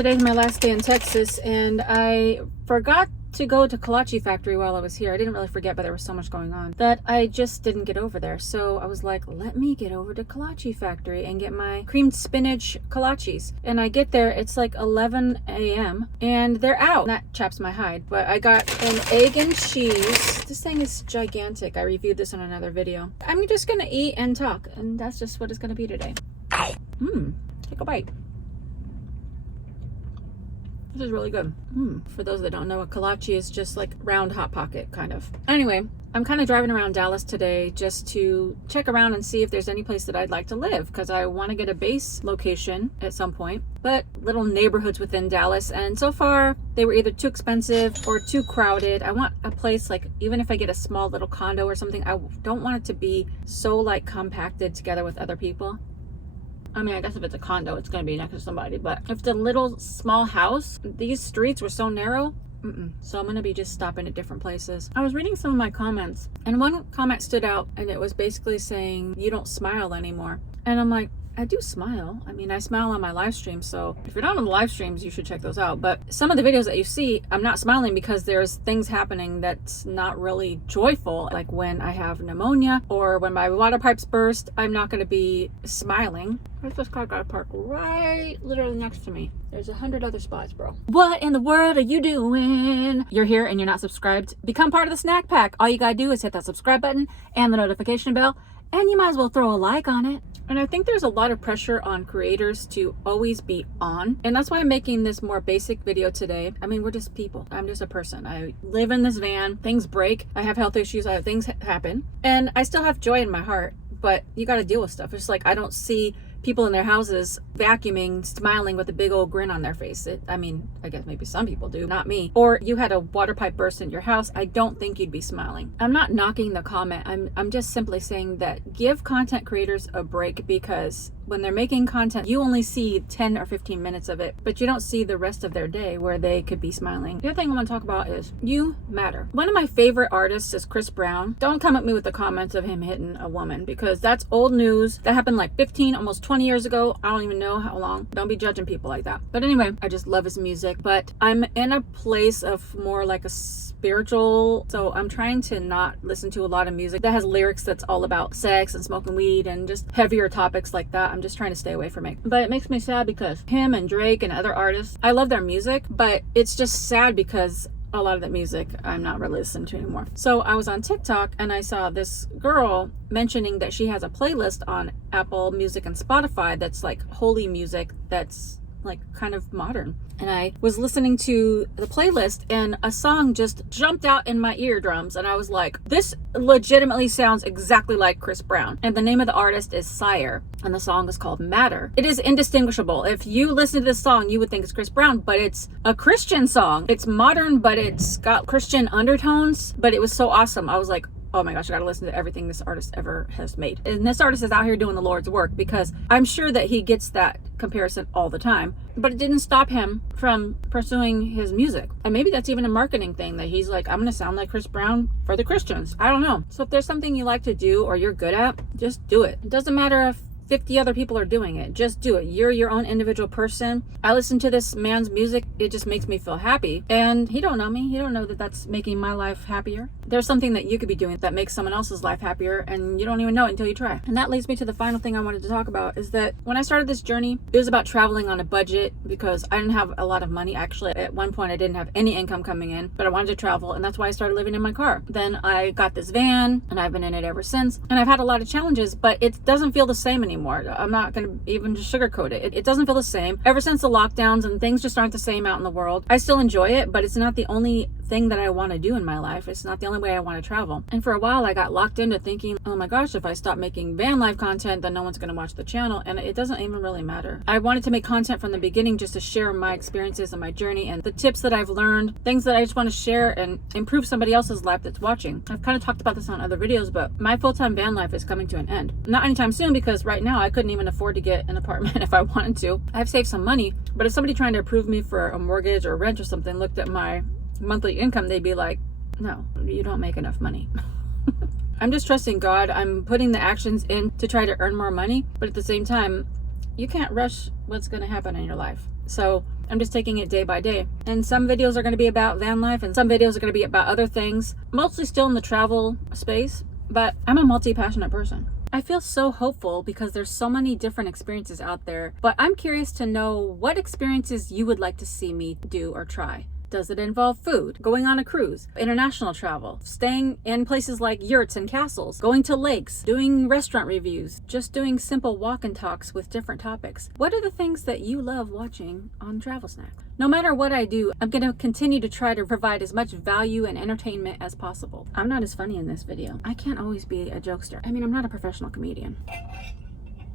Today's my last day in Texas, and I forgot to go to Kolache factory while I was here. I didn't really forget, but there was so much going on that I just didn't get over there. So I was like, let me get over to Kolache factory and get my creamed spinach kolaches. And I get there, it's like 11 a.m. and they're out. That chaps my hide, but I got an egg and cheese. This thing is gigantic. I reviewed this on another video. I'm just gonna eat and talk, and that's just what it's gonna be today. Take a bite. This is really good. For those that don't know, a kolache is just like round Hot Pocket, kind of. Anyway, I'm kind of driving around Dallas today just to check around and see if there's any place that I'd like to live, because I want to get a base location at some point, but little neighborhoods within Dallas, and so far they were either too expensive or too crowded. I want a place like, even if I get a small little condo or something, I don't want it to be so like compacted together with other people. I mean, I guess if it's a condo, it's going to be next to somebody. But if it's a little small house, these streets were so narrow. So I'm going to be just stopping at different places. I was reading some of my comments, and one comment stood out, and it was basically saying, you don't smile anymore. And I'm like, I do smile. I mean, I smile on my live streams, so if you're not on the live streams, you should check those out. But some of the videos that you see, I'm not smiling because there's things happening that's not really joyful. Like when I have pneumonia or when my water pipes burst, I'm not going to be smiling. Where's this car got parked? Right literally next to me. There's 100 other spots, bro. What in the world are you doing? You're here and you're not subscribed. Become part of the snack pack. All you gotta do is hit that subscribe button and the notification bell, and you might as well throw a like on it. And I think there's a lot of pressure on creators to always be on. And that's why I'm making this more basic video today. I mean, we're just people. I'm just a person. I live in this van. Things break. I have health issues. Things happen. And I still have joy in my heart. But you got to deal with stuff. It's like I don't see people in their houses vacuuming, smiling with a big old grin on their face. I mean, I guess maybe some people do, not me. Or you had a water pipe burst in your house, I don't think you'd be smiling. I'm not knocking the comment. I'm just simply saying that give content creators a break, because when they're making content, you only see 10 or 15 minutes of it, but you don't see the rest of their day where they could be smiling. The other thing I want to talk about is you matter. One of my favorite artists is Chris Brown. Don't come at me with the comments of him hitting a woman, because that's old news. That happened like 15, almost 20 years ago. I don't even know how long. Don't be judging people like that. But anyway, I just love his music, but I'm in a place of more like a spiritual, so I'm trying to not listen to a lot of music that has lyrics that's all about sex and smoking weed and just heavier topics like that. I'm just trying to stay away from it. But it makes me sad because him and Drake and other artists, I love their music, but it's just sad because a lot of that music I'm not really listening to anymore. So I was on TikTok and I saw this girl mentioning that she has a playlist on Apple Music and Spotify that's like holy music that's like kind of modern. And I was listening to the playlist and a song just jumped out in my eardrums, and I was like, this legitimately sounds exactly like Chris Brown. And the name of the artist is Sire, and the song is called Matter. It is indistinguishable. If you listen to this song, you would think it's Chris Brown, but it's a Christian song. It's modern, but it's got Christian undertones, but it was so awesome. I was like, oh my gosh, I gotta listen to everything this artist ever has made. And this artist is out here doing the Lord's work, because I'm sure that he gets that comparison all the time, but it didn't stop him from pursuing his music. And maybe that's even a marketing thing, that he's like, I'm gonna sound like Chris Brown for the Christians. I don't know. So if there's something you like to do or you're good at, just do it. It doesn't matter if 50 other people are doing it. Just do it. You're your own individual person. I listen to this man's music. It just makes me feel happy. And he don't know me. He don't know that that's making my life happier. There's something that you could be doing that makes someone else's life happier, and you don't even know it until you try. And that leads me to the final thing I wanted to talk about, is that when I started this journey, it was about traveling on a budget, because I didn't have a lot of money. Actually, at one point I didn't have any income coming in, but I wanted to travel, and that's why I started living in my car. Then I got this van, and I've been in it ever since. And I've had a lot of challenges, but it doesn't feel the same anymore. I'm not going to even just sugarcoat it. It doesn't feel the same. Ever since the lockdowns and things just aren't the same out in the world. I still enjoy it, but it's not the only thing that I want to do in my life. It's not the only way I want to travel. And for a while I got locked into thinking, oh my gosh, if I stop making van life content, then no one's going to watch the channel. And it doesn't even really matter. I wanted to make content from the beginning just to share my experiences and my journey and the tips that I've learned, things that I just want to share and improve somebody else's life that's watching. I've kind of talked about this on other videos, but my full-time van life is coming to an end. Not anytime soon, because right now I couldn't even afford to get an apartment if I wanted to. I've saved some money, but if somebody trying to approve me for a mortgage or rent or something looked at my monthly income, they'd be like, no, you don't make enough money. I'm just trusting God. I'm putting the actions in to try to earn more money, but at the same time, you can't rush what's going to happen in your life. So I'm just taking it day by day. And some videos are going to be about van life and some videos are going to be about other things, mostly still in the travel space, but I'm a multi-passionate person. I feel so hopeful because there's so many different experiences out there, but I'm curious to know what experiences you would like to see me do or try. Does it involve food, going on a cruise, international travel, staying in places like yurts and castles, going to lakes, doing restaurant reviews, just doing simple walk and talks with different topics? What are the things that you love watching on Travel Snacks? No matter what I do, I'm going to continue to try to provide as much value and entertainment as possible. I'm not as funny in this video. I can't always be a jokester. I mean, I'm not a professional comedian.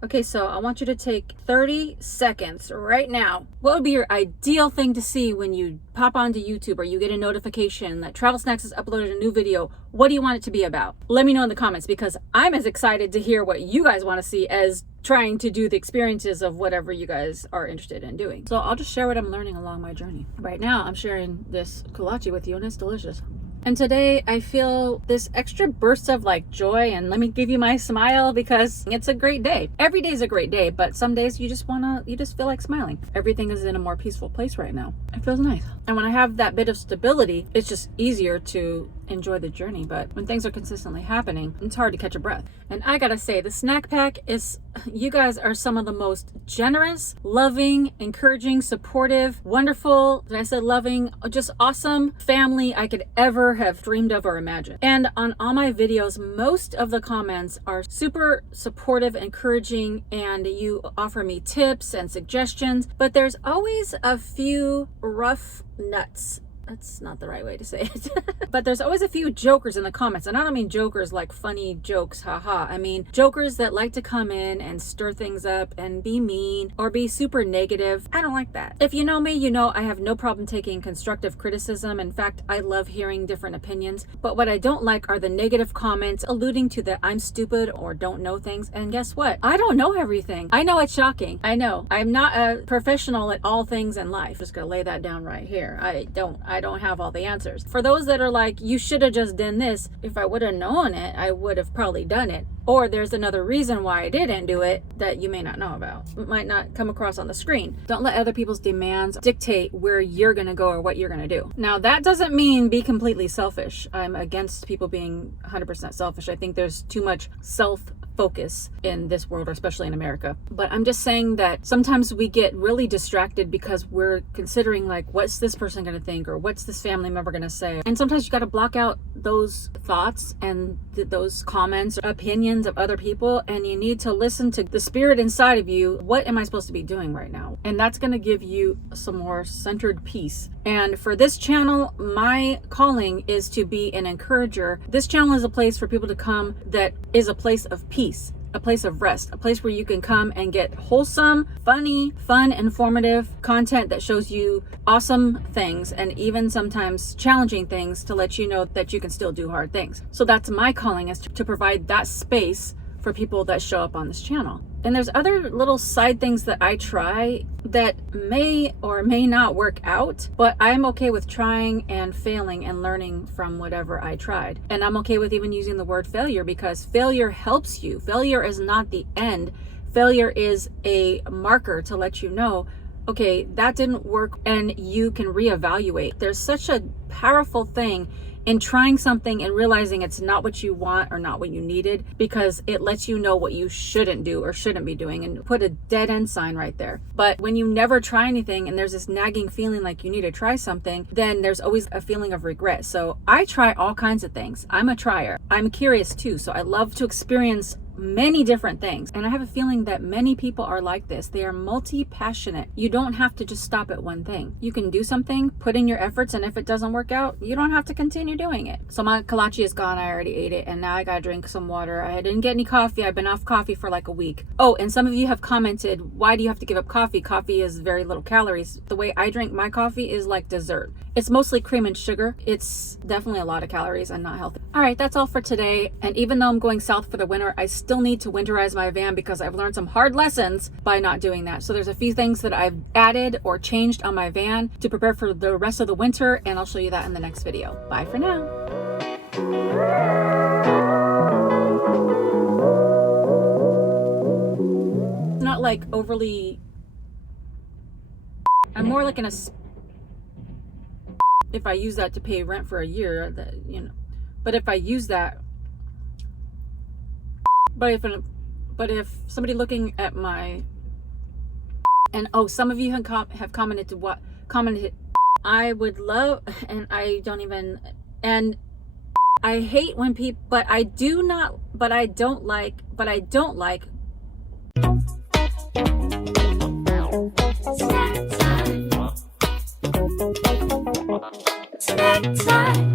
Okay, so I want you to take 30 seconds right now. What would be your ideal thing to see when you pop onto YouTube or you get a notification that Travel Snacks has uploaded a new video? What do you want it to be about? Let me know in the comments because I'm as excited to hear what you guys want to see as trying to do the experiences of whatever you guys are interested in doing. So I'll just share what I'm learning along my journey. Right now, I'm sharing this kolache with you and it's delicious. And today I feel this extra burst of like joy, and let me give you my smile because it's a great day. Every day is a great day, but some days you just feel like smiling. Everything is in a more peaceful place right now. It feels nice. And when I have that bit of stability, it's just easier to enjoy the journey. But when things are consistently happening, it's hard to catch a breath. And I gotta say, the snack pack is, you guys are some of the most generous, loving, encouraging, supportive, wonderful, did I say loving, just awesome family I could ever have dreamed of or imagined. And on all my videos, most of the comments are super supportive, encouraging, and you offer me tips and suggestions, but there's always a few rough nuts. That's not the right way to say it. But there's always a few jokers in the comments. And I don't mean jokers like funny jokes, haha. I mean jokers that like to come in and stir things up and be mean or be super negative. I don't like that. If you know me, you know I have no problem taking constructive criticism. In fact, I love hearing different opinions. But what I don't like are the negative comments alluding to that I'm stupid or don't know things. And guess what? I don't know everything. I know it's shocking. I know. I'm not a professional at all things in life. Just gonna lay that down right here. I don't have all the answers. For those that are like, you should have just done this, if I would have known it, I would have probably done it. Or there's another reason why I didn't do it that you may not know about. It might not come across on the screen. Don't let other people's demands dictate where you're gonna go or what you're gonna do. Now, that doesn't mean be completely selfish. I'm against people being 100% selfish. I think there's too much self-focus in this world, or especially in America. But I'm just saying that sometimes we get really distracted because we're considering like, what's this person gonna think, or what's this family member gonna say? And sometimes you gotta block out those thoughts and those comments or opinions of other people, and you need to listen to the spirit inside of you. What am I supposed to be doing right now? And that's gonna give you some more centered peace. And for this channel, my calling is to be an encourager. This channel is a place for people to come that is a place of peace, a place of rest, a place where you can come and get wholesome, funny, fun, informative content that shows you awesome things, and even sometimes challenging things to let you know that you can still do hard things. So that's my calling, is to provide that space for people that show up on this channel. And there's other little side things that I try that may or may not work out, but I'm okay with trying and failing and learning from whatever I tried. And I'm okay with even using the word failure, because failure helps you. Failure is not the end. Failure is a marker to let you know, okay, that didn't work, and you can reevaluate. There's such a powerful thing in trying something and realizing it's not what you want or not what you needed, because it lets you know what you shouldn't do or shouldn't be doing, and put a dead end sign right there. But when you never try anything and there's this nagging feeling like you need to try something, then there's always a feeling of regret. So I try all kinds of things. I'm a trier. I'm curious too. So I love to experience many different things. And I have a feeling that many people are like this. They are multi-passionate. You don't have to just stop at one thing. You can do something, put in your efforts, and if it doesn't work out, you don't have to continue doing it. So my kolache is gone. I already ate it, and now I gotta drink some water. I didn't get any coffee. I've been off coffee for like a week. Oh, and some of you have commented, why do you have to give up coffee? Coffee is very little calories. The way I drink my coffee is like dessert. It's mostly cream and sugar. It's definitely a lot of calories and not healthy. All right, that's all for today. And even though I'm going south for the winter, I still need to winterize my van because I've learned some hard lessons by not doing that. So there's a few things that I've added or changed on my van to prepare for the rest of the winter, and I'll show you that in the next video. Bye for now. Not like overly I'm more like in a, if I use that to pay rent for a year, that, you know, but if I use that, but if somebody looking at my, and oh, some of you have commented I would love, and I don't even, and I hate when people, but I don't like snack time.